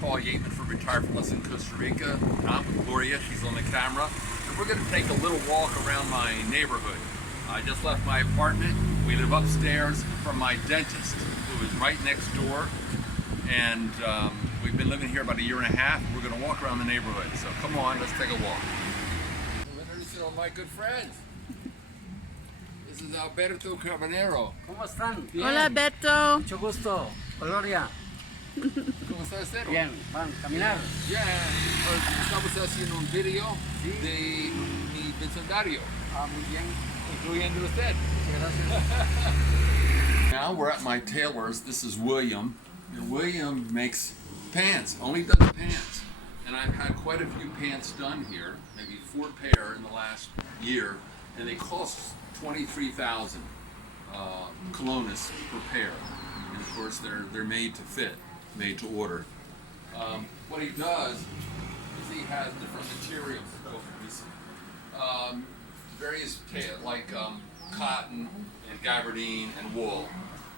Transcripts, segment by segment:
Paul Yateman from Retired from Us in Costa Rica. I'm with Gloria, she's on the camera. And we're going to take a little walk around my neighborhood. I just left my apartment. We live upstairs from my dentist, who is right next door. And we've been living here about a year and a half. We're going to walk around the neighborhood. So come on, let's take a walk. I'm introducing all my good friends. This is Alberto Carbonero. ¿Cómo están? Bien. Hola, Beto. Mucho gusto. Gloria. ¿Cómo estás, Cero? Bien, van a caminar. Ya, estamos haciendo un video Sí. de mi vecindario, Muy bien. incluyendo usted. Gracias. Now we're at my tailor's. This is William. And William makes pants, only does pants. And I've had quite a few pants done here, maybe 4 pair in the last year, and they cost 23,000 colones per pair. And of course they're made to fit, made to order. What he does is he has different materials, various cotton and gabardine and wool.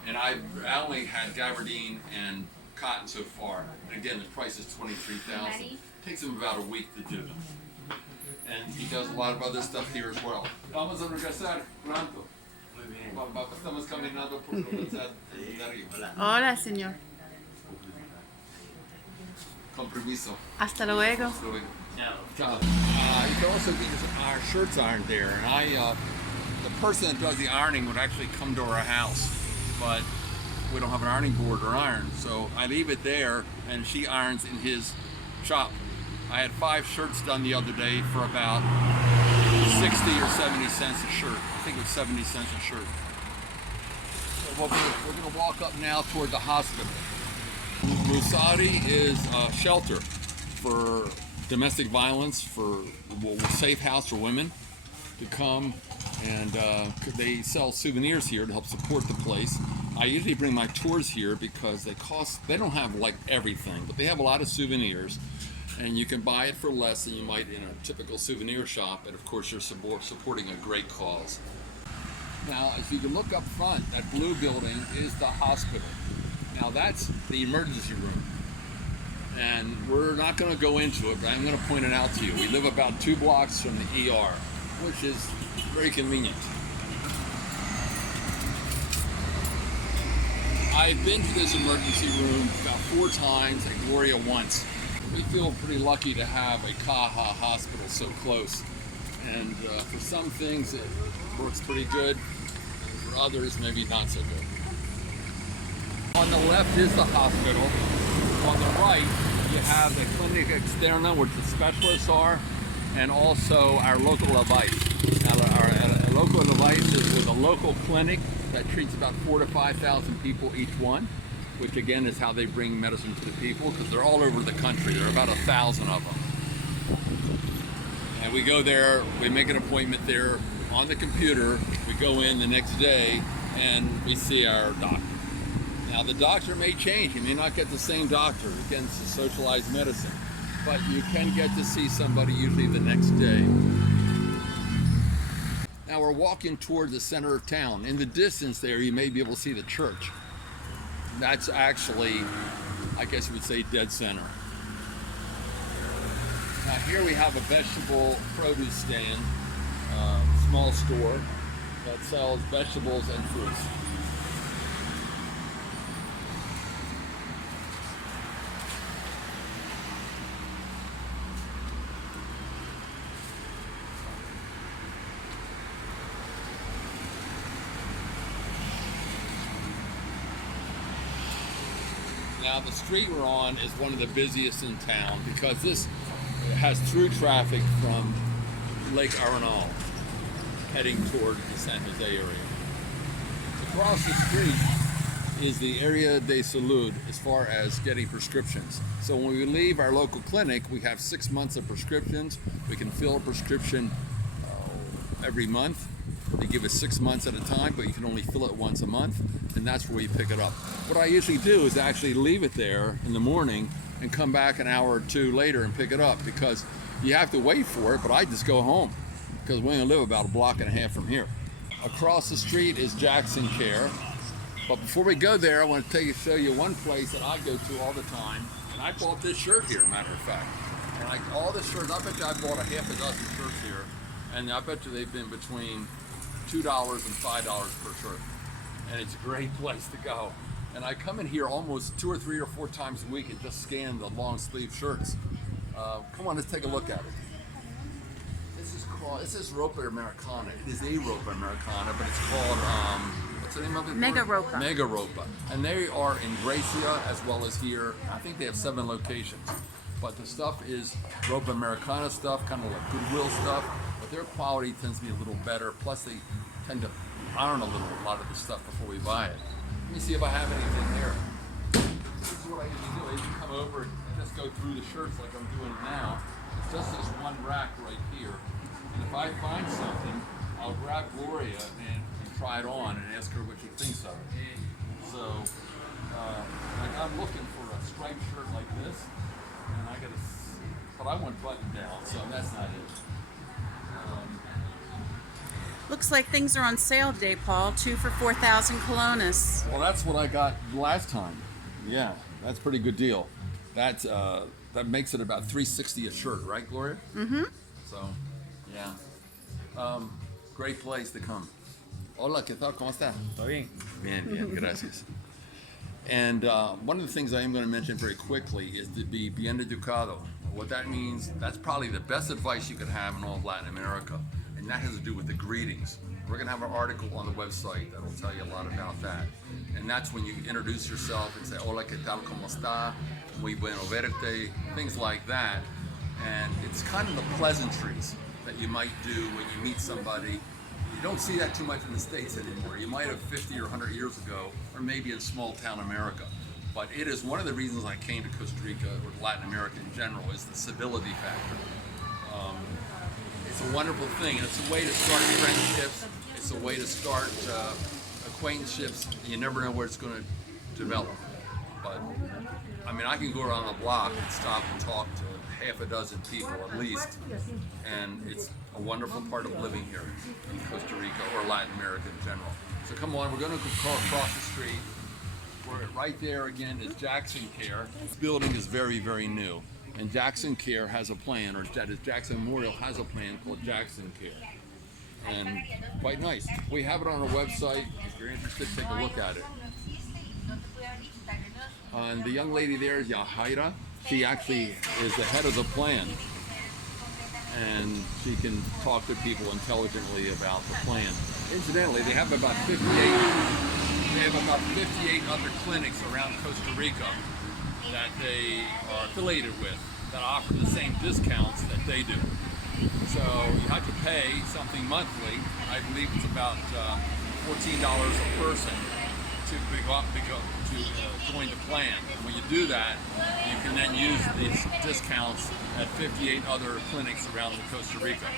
And I only had gabardine and cotton so far. And again, the price is 23,000. Takes him about a week to do. And he does a lot of other stuff here as well. Vamos a regresar pronto. Estamos caminando por el vecindario. Hola, señor. Con permiso. Hasta luego. You can also get our shirts ironed there, and the person that does the ironing would actually come to our house, but we don't have an ironing board or iron, so I leave it there, and she irons in his shop. I had 5 shirts done the other day for about 60 or 70 cents a shirt. I think it was 70 cents a shirt. So we're going to walk up now toward the hospital. Musari is a shelter for domestic violence, for a safe house for women to come, and they sell souvenirs here to help support the place. I usually bring my tours here because they don't have like everything, but they have a lot of souvenirs, and you can buy it for less than you might in a typical souvenir shop, and of course you're supporting a great cause. Now, if you can look up front, that blue building is the hospital. Now that's the emergency room. And we're not going to go into it, but I'm going to point it out to you. We live about 2 blocks from the ER, which is very convenient. I've been to this emergency room about 4 times and Gloria once. We feel pretty lucky to have a Caja hospital so close. And for some things it works pretty good, and for others maybe not so good. On the left is the hospital. On the right, you have the Clinic Externa, where the specialists are, and also our local device. Now, our local device is with a local clinic that treats about 4,000 to 5,000 people each one, which again is how they bring medicine to the people, because they're all over the country. There are about 1,000 of them. And we go there, we make an appointment there on the computer, we go in the next day, and we see our doctor. Now the doctor may change, you may not get the same doctor, again it's a socialized medicine, but you can get to see somebody usually the next day. Now we're walking toward the center of town. In the distance there you may be able to see the church. That's actually, I guess you would say, dead center. Now here we have a vegetable produce stand, small store that sells vegetables and fruits. Now the street we're on is one of the busiest in town because this has through traffic from Lake Arenal heading toward the San Jose area. Across the street is the Area de Salud as far as getting prescriptions. So when we leave our local clinic, we have 6 months of prescriptions. We can fill a prescription every month. They give us 6 months at a time, but you can only fill it once a month, and that's where you pick it up. What I usually do is actually leave it there in the morning and come back an hour or 2 later and pick it up, because you have to wait for it, but I just go home because we only live about a block and a half from here. Across the street is Jackson Care, But before we go there, I want to show you one place that I go to all the time. And I bought this shirt here, matter of fact. And like all the shirts, I bet you I bought a half a dozen shirts here. And I bet you they've been between $2 and $5 per shirt. And it's a great place to go. And I come in here almost 2 or 3 or 4 times a week and just scan the long sleeve shirts. Come on, let's take a look at it. This is Ropa Americana. It is a Ropa Americana, but it's called, what's the name of it? Mega Ropa. Mega Ropa. And they are in Gracia as well as here. I think they have 7 locations. But the stuff is Ropa Americana stuff, kind of like Goodwill stuff, but their quality tends to be a little better. Plus they tend to iron a lot of the stuff before we buy it. Let me see if I have anything there. This is what I usually do. I usually come over and just go through the shirts like I'm doing now. It's just this one rack right here. And if I find something, I'll grab Gloria and try it on and ask her what she thinks of it. So, like I'm looking for a striped shirt like this, and but I want button down, so that's not it. Looks like things are on sale today, Paul. 2 for 4,000 colones. Well, that's what I got last time. Yeah, that's a pretty good deal. That makes it about $3.60 a shirt, right, Gloria? Mm-hmm. So, yeah. Great place to come. Hola, ¿qué tal? ¿Cómo está? ¿Todo bien? Bien, bien, gracias. And one of the things I am going to mention very quickly is to be bien educado. What that means, that's probably the best advice you could have in all of Latin America. And that has to do with the greetings. We're going to have an article on the website that will tell you a lot about that. And that's when you introduce yourself and say, hola, ¿qué tal? ¿Cómo está? Muy bueno verte, things like that. And it's kind of the pleasantries that you might do when you meet somebody. You don't see that too much in the States anymore. You might have 50 or 100 years ago, or maybe in small town America. But it is one of the reasons I came to Costa Rica, or Latin America in general, is the civility factor. It's a wonderful thing, and it's a way to start friendships. It's a way to start acquaintanceships. You never know where it's going to develop. But I mean, I can go around the block and stop and talk to half a dozen people at least, and it's a wonderful part of living here in Costa Rica or Latin America in general. So come on, we're going to go across the street. We're right there again is Jackson Care. This building is very, very new, and Jackson Care has a plan, or that is Jackson Memorial has a plan called Jackson Care, and quite nice. We have it on our website. If you're interested, take a look at it. And the young lady there is Yahaira. She actually is the head of the plan, and she can talk to people intelligently about the plan. Incidentally, they have about 58 other clinics around Costa Rica that they are affiliated with that offer the same discounts that they do. So you have to pay something monthly. I believe it's about $14 a person to join the plan. And when you do that, you can then use these discounts at 58 other clinics around Costa Rica.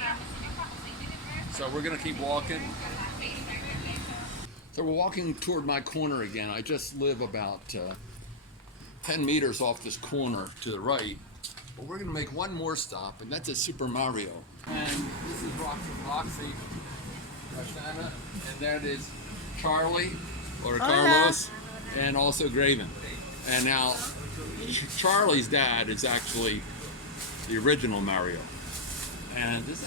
So we're going to keep walking. So we're walking toward my corner again. I just live about 10 meters off this corner to the right. But we're going to make one more stop, and that's at Super Mario. And this is Roxy, Roxana, and that is Charlie, or Carlos, and also Graven. And now, Charlie's dad is actually the original Mario. And this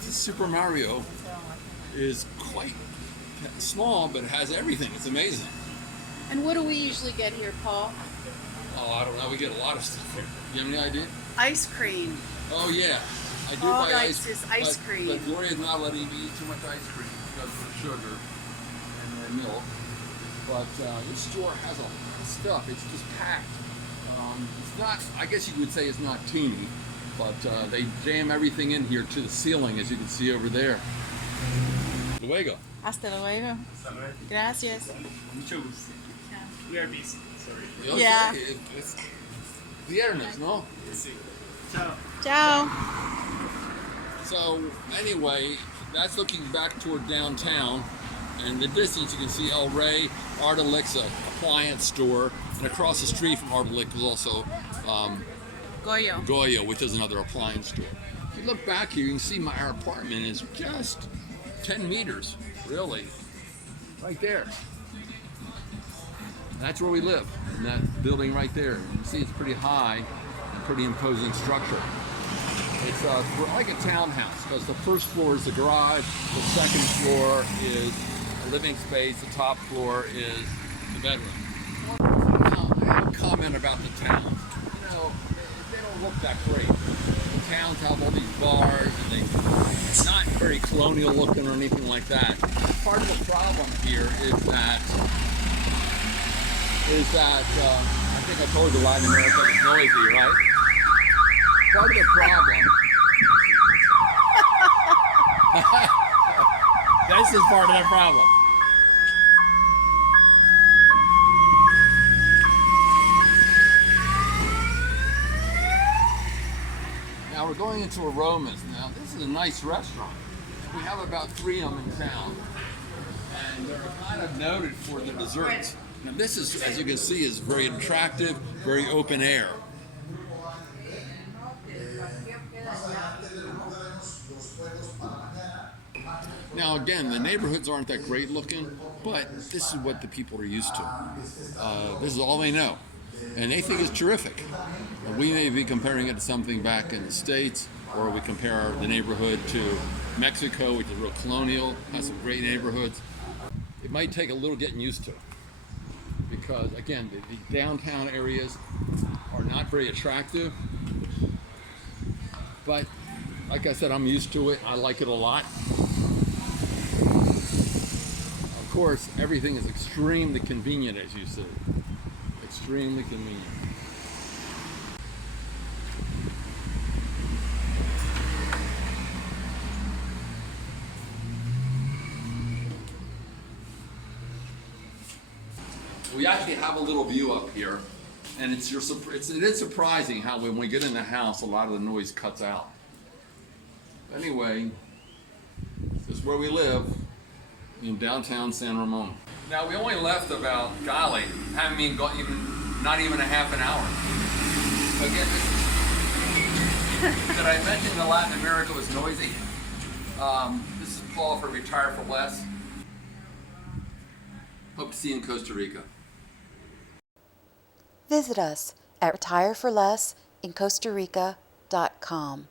Super Mario is quite small, but it has everything. It's amazing. And what do we usually get here, Paul? Oh, I don't know. We get a lot of stuff here. You have any idea? Ice cream. Oh, yeah. I do All buy ice is ice cream. But Gloria's not letting me eat too much ice cream because of the sugar and the milk. But this store has a lot of stuff. It's just packed. It's not, I guess you would say it's not teeny, but they jam everything in here to the ceiling, as you can see over there. Luego. Hasta luego. Gracias. Mucho gusto. We are busy, sorry. Yeah. It's viernes, no? Sí. Ciao. Ciao. So anyway, that's looking back toward downtown. And in the distance, you can see El Rey, Ardalix, appliance store. And across the street from Ardalix is also Goyo, which is another appliance store. If you look back here, you can see our apartment is just 10 meters, really, right there. That's where we live, in that building right there. You see, it's pretty high, and pretty imposing structure. It's like a townhouse, because the first floor is the garage, the second floor is a living space, the top floor is the bedroom. Now, I have a comment about the towns. You know, they don't look that great. The towns have all these bars, and they're not very colonial looking or anything like that. Part of the problem here is that I think I told you Latin America is noisy, right? Part of the problem. This is part of the problem. Now we're going into Aromas. Now this is a nice restaurant. We have about 3 of them in town, and they're kind of noted for the desserts. Now this is, as you can see, is very attractive, very open air. Now again, the neighborhoods aren't that great looking, but this is what the people are used to. This is all they know, and they think it's terrific. We may be comparing it to something back in the States, or we compare the neighborhood to Mexico, which is real colonial, has some great neighborhoods. It might take a little getting used to, because again, the downtown areas are not very attractive, but like I said, I'm used to it. I like it a lot. Of course, everything is extremely convenient, as you see. Extremely convenient. We actually have a little view up here, and it is surprising how when we get in the house, a lot of the noise cuts out. Anyway, this is where we live, in downtown San Ramon. Now we only left about, golly, haven't even got not even a half an hour. Again, did I mention that Latin America was noisy? This is Paul for Retire for Less. Hope to see you in Costa Rica. Visit us at retireforlessinCostaRica.com.